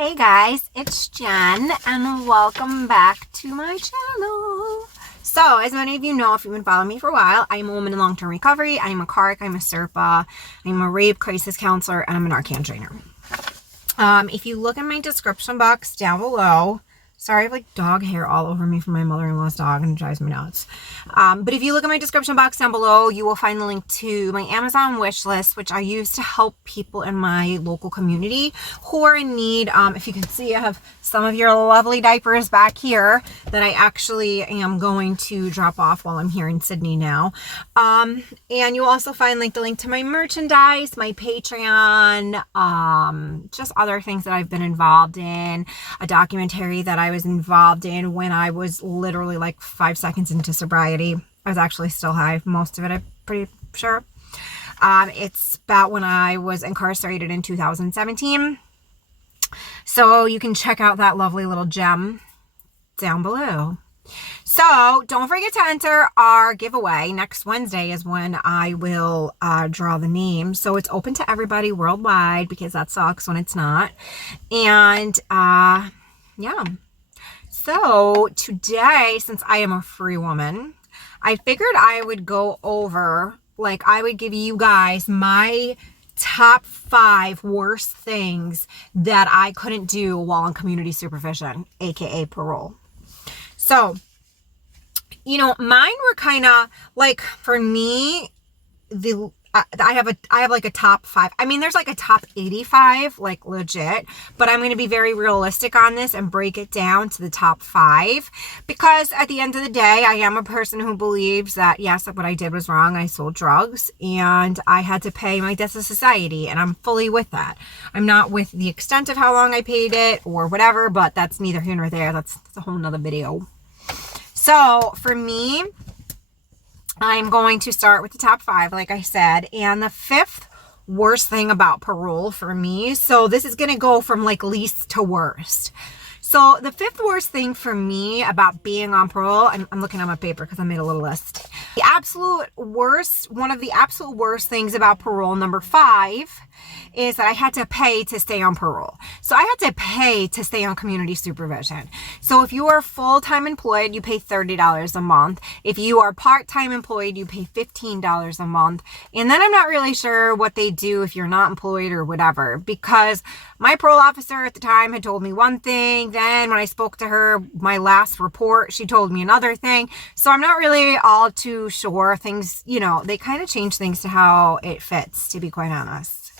Hey guys, it's Jen and welcome back to my channel. So, as many of you know, if you've been following me for a while, I'm a woman in long-term recovery, I'm a CARC, I'm a CRPA, I'm a rape crisis counselor, and I'm a Narcan trainer. If you look in my description box down below, sorry, I have like dog hair all over me from my mother-in-law's dog and it drives me nuts. But if you look at my description box down below, you will find the link to my Amazon wish list, which I use to help people in my local community who are in need. If you can see, I have some of your lovely diapers back here that I actually am going to drop off while I'm here in Sydney now. And you'll also find like the link to my merchandise, my Patreon, just other things that I've been involved in, a documentary that I was involved in when I was literally like 5 seconds into sobriety. I was actually still high, most of it, I'm pretty sure. It's about when I was incarcerated in 2017. So you can check out that lovely little gem down below. So don't forget to enter our giveaway. Next Wednesday is when I will draw the name. So it's open to everybody worldwide because that sucks when it's not. And yeah. So today, since I am a free woman, I figured I would go over, like I would give you guys my top 5 worst things that I couldn't do while on community supervision, aka parole. So, you know, mine were kind of like, for me, I have like a top 5. I mean, there's like a top 85, like legit, but I'm going to be very realistic on this and break it down to the top 5 because at the end of the day, I am a person who believes that yes, what I did was wrong. I sold drugs and I had to pay my debts to society, and I'm fully with that. I'm not with the extent of how long I paid it or whatever, but that's neither here nor there. That's a whole nother video. So for me, I'm going to start with the top 5, like I said, and the 5th worst thing about parole for me. So this is going to go from like least to worst. So the 5th worst thing for me about being on parole, I'm looking at my paper because I made a little list. The absolute worst, one of the absolute worst things about parole, number 5, is that I had to pay to stay on parole. So I had to pay to stay on community supervision. So if you are full-time employed, you pay $30 a month. If you are part-time employed, you pay $15 a month. And then I'm not really sure what they do if you're not employed or whatever, because my parole officer at the time had told me one thing. Then when I spoke to her, my last report, she told me another thing. So I'm not really all too sure. Things, you know, they kind of change things to how it fits, to be quite honest.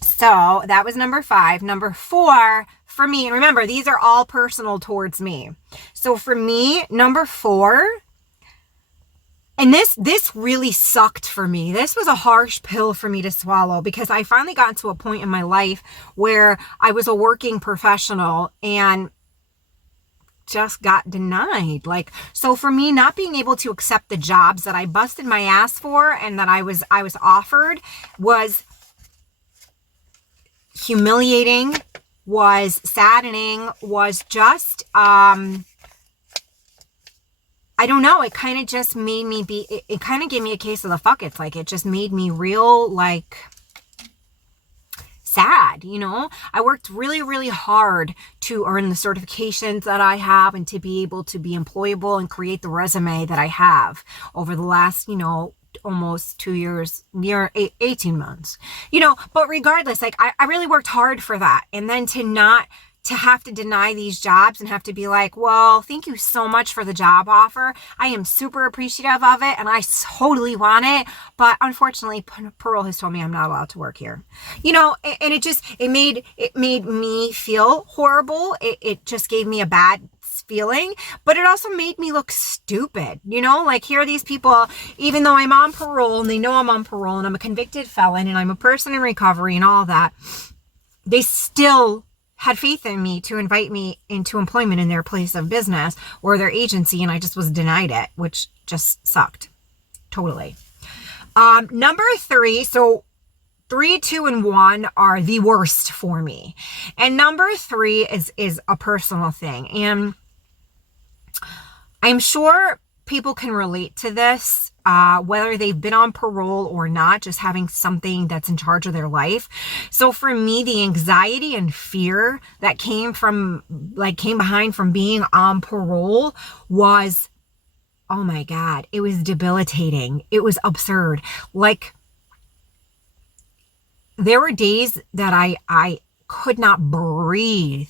So that was number 5. Number 4 for me, and remember, these are all personal towards me. So for me, number 4, and this really sucked for me. This was a harsh pill for me to swallow because I finally got to a point in my life where I was a working professional and just got denied. Like, so for me, not being able to accept the jobs that I busted my ass for and that I was offered was humiliating, was saddening, was just, I don't know, it kind of just made me it kind of gave me a case of the fuck it's like, it just made me real, like, sad, you know? I worked really, really hard to earn the certifications that I have and to be able to be employable and create the resume that I have over the last, you know, almost 2 years, near 18 months, you know, but regardless, like I really worked hard for that. And then to have to deny these jobs and have to be like, well, thank you so much for the job offer. I am super appreciative of it and I totally want it. But unfortunately, parole has told me I'm not allowed to work here. You know, and it made me feel horrible. It just gave me a bad feeling, but it also made me look stupid, you know, like here are these people, even though I'm on parole and they know I'm on parole and I'm a convicted felon and I'm a person in recovery and all that, they still had faith in me to invite me into employment in their place of business or their agency, and I just was denied it, which just sucked totally. Number 3, so 3, 2, and 1 are the worst for me, and number 3 is a personal thing, and I'm sure people can relate to this whether they've been on parole or not, just having something that's in charge of their life. So for me, the anxiety and fear that came behind from being on parole was, oh my God, it was debilitating. It was absurd. Like, there were days that I could not breathe.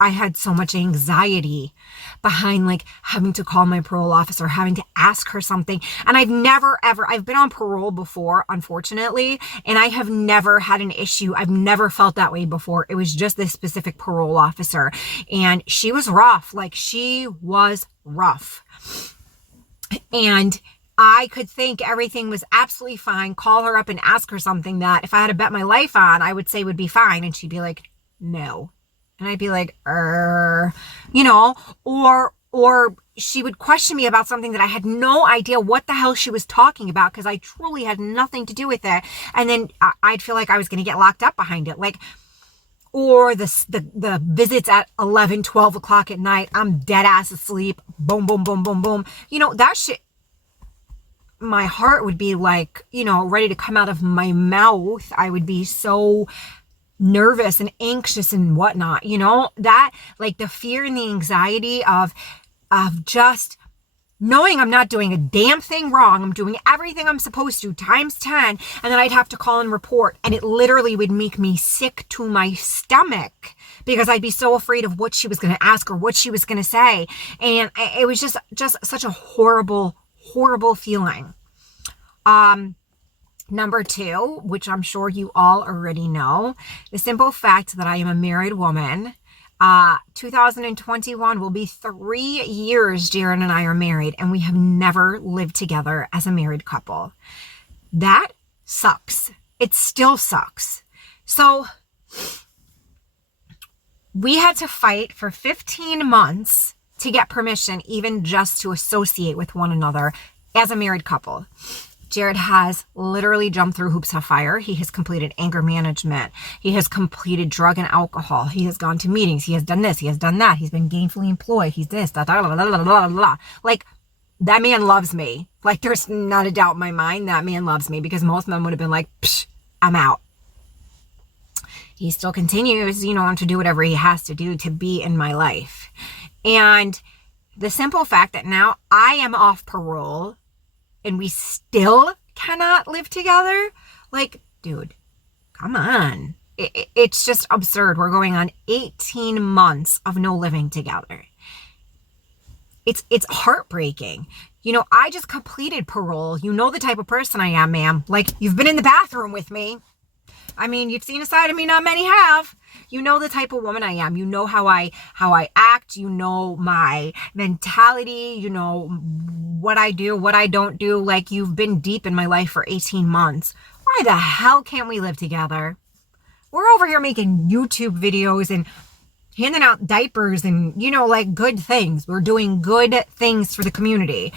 I had so much anxiety behind like having to call my parole officer, having to ask her something. And I've been on parole before, unfortunately, and I have never had an issue. I've never felt that way before. It was just this specific parole officer, and she was rough. Like, she was rough. And I could think everything was absolutely fine, call her up and ask her something that if I had to bet my life on, I would say would be fine. And she'd be like, no. And I'd be like, or she would question me about something that I had no idea what the hell she was talking about, because I truly had nothing to do with it. And then I'd feel like I was going to get locked up behind it. Like, or the visits at 11, 12 o'clock at night, I'm dead ass asleep. Boom, boom, boom, boom, boom. That shit, my heart would be like, ready to come out of my mouth. I would be so nervous and anxious and whatnot, that, like, the fear and the anxiety of just knowing I'm not doing a damn thing wrong. I'm doing everything I'm supposed to times 10. And then I'd have to call and report. And it literally would make me sick to my stomach because I'd be so afraid of what she was going to ask or what she was going to say. And it was just such a horrible, horrible feeling. Number 2, which I'm sure you all already know, the simple fact that I am a married woman. 2021 will be 3 years Jared and I are married, and we have never lived together as a married couple. That sucks. It still sucks. So we had to fight for 15 months to get permission, even just to associate with one another as a married couple. Jared has literally jumped through hoops of fire. He has completed anger management. He has completed drug and alcohol. He has gone to meetings. He has done this. He has done that. He's been gainfully employed. He's this, da, da, da, da, da, da, da. Like, that man loves me. Like, there's not a doubt in my mind that man loves me, because most men would have been like, psh, I'm out. He still continues, to do whatever he has to do to be in my life. And the simple fact that now I am off parole and we still cannot live together, like, dude, come on. It's just absurd. We're going on 18 months of no living together. It's heartbreaking. I just completed parole. You know the type of person I am, ma'am. Like, you've been in the bathroom with me. I mean, you've seen a side of me not many have. You know the type of woman I am. You know how I act. You know my mentality. You know what I do, what I don't do. Like, you've been deep in my life for 18 months. Why the hell can't we live together? We're over here making YouTube videos and handing out diapers and, like, good things. We're doing good things for the community.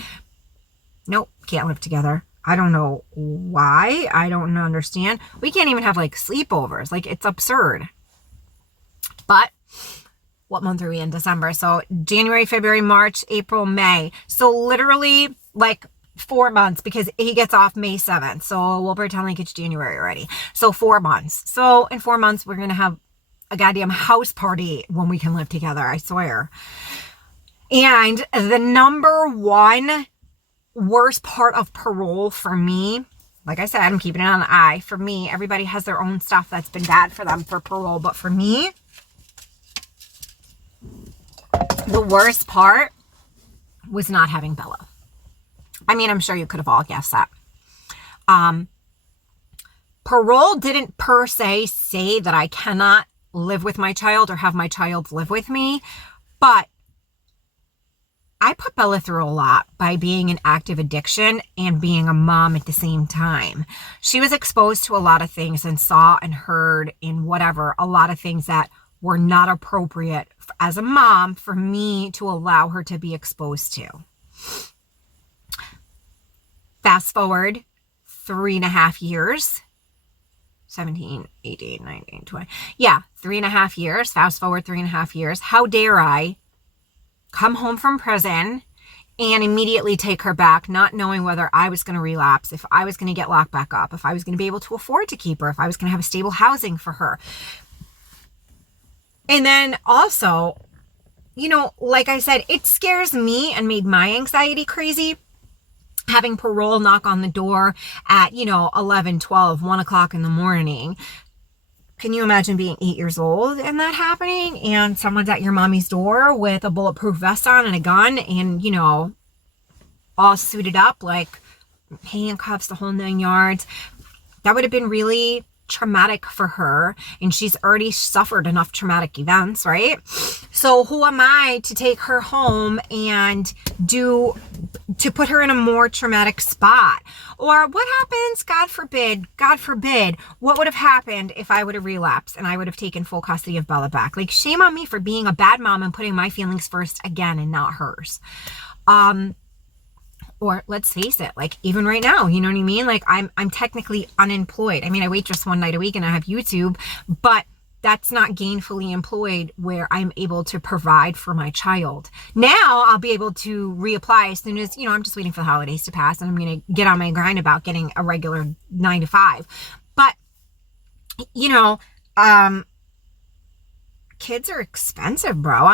Nope, can't live together. I don't know why. I don't understand. We can't even have, like, sleepovers. Like, it's absurd. But what month are we in? December. So January, February, March, April, May. So literally, like, 4 months, because he gets off May 7th. So we'll pretend like it's January already. So 4 months. So in 4 months, we're going to have a goddamn house party when we can live together. I swear. And the number one worst part of parole for me, like I said, I'm keeping it on the eye. For me, everybody has their own stuff that's been bad for them for parole. But for me, the worst part was not having Bella. I mean, I'm sure you could have all guessed that. Parole didn't per se say that I cannot live with my child or have my child live with me, but I put Bella through a lot by being in active addiction and being a mom at the same time. She was exposed to a lot of things and saw and heard in whatever, a lot of things that were not appropriate as a mom for me to allow her to be exposed to. Fast forward 3.5 years, 17, 18, 19, 20. Yeah, 3.5 years. Fast forward 3.5 years. How dare I come home from prison and immediately take her back, not knowing whether I was going to relapse, if I was going to get locked back up, if I was going to be able to afford to keep her, if I was going to have a stable housing for her. And then also, you know, like I said, it scares me and made my anxiety crazy having parole knock on the door at, 11, 12, 1 o'clock in the morning. Can you imagine being 8 years old and that happening, and someone's at your mommy's door with a bulletproof vest on and a gun and, all suited up, like handcuffs, the whole 9 yards? That would have been really traumatic for her, and she's already suffered enough traumatic events, right? So who am I to take her home and to put her in a more traumatic spot? Or what happens, God forbid, what would have happened if I would have relapsed and I would have taken full custody of Bella back? Like, shame on me for being a bad mom and putting my feelings first again and not hers. Or let's face it, like even right now, you know what I mean? Like I'm technically unemployed. I mean, I waitress one night a week and I have YouTube, but that's not gainfully employed where I'm able to provide for my child. Now I'll be able to reapply as soon as, I'm just waiting for the holidays to pass and I'm going to get on my grind about getting a regular 9 to 5. But, kids are expensive, bro.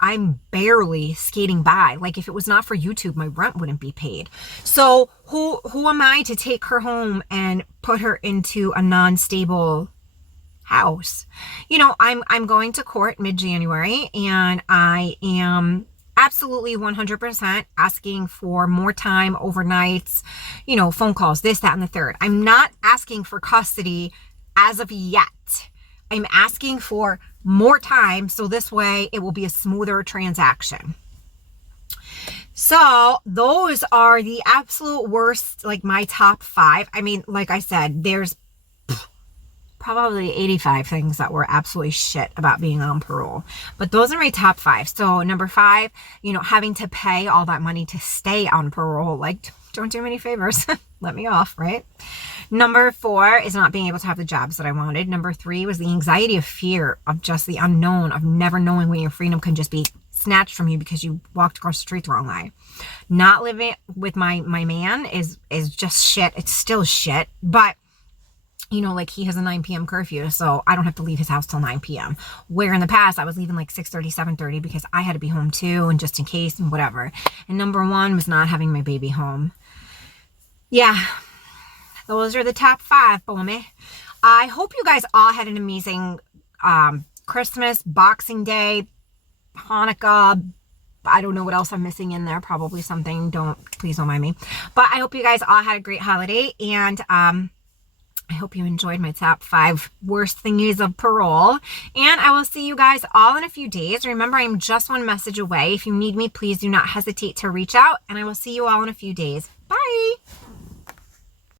I'm barely skating by. Like, if it was not for YouTube, my rent wouldn't be paid. So who am I to take her home and put her into a non-stable house? I'm going to court mid-January, and I am absolutely 100% asking for more time, overnights, phone calls, this, that, and the third. I'm not asking for custody as of yet. I'm asking for more time, so this way it will be a smoother transaction. So those are the absolute worst, like my top 5. I mean, like I said, there's probably 85 things that were absolutely shit about being on parole, but those are my top 5. So number 5, having to pay all that money to stay on parole, like, don't do me any favors. Let me off, right? Number 4 is not being able to have the jobs that I wanted. Number 3 was the anxiety of fear of just the unknown, of never knowing when your freedom can just be snatched from you because you walked across the street the wrong way. Not living with my man is just shit. It's still shit, but like he has a 9 p.m. curfew, so I don't have to leave his house till 9 p.m. Where in the past I was leaving like 6:30, 7:30 because I had to be home too, and just in case and whatever. And number 1 was not having my baby home. Yeah, those are the top 5, Bomi. I hope you guys all had an amazing Christmas, Boxing Day, Hanukkah. I don't know what else I'm missing in there. Probably something. Please don't mind me. But I hope you guys all had a great holiday, and I hope you enjoyed my top 5 worst thingies of parole. And I will see you guys all in a few days. Remember, I'm just 1 message away. If you need me, please do not hesitate to reach out, and I will see you all in a few days. Bye.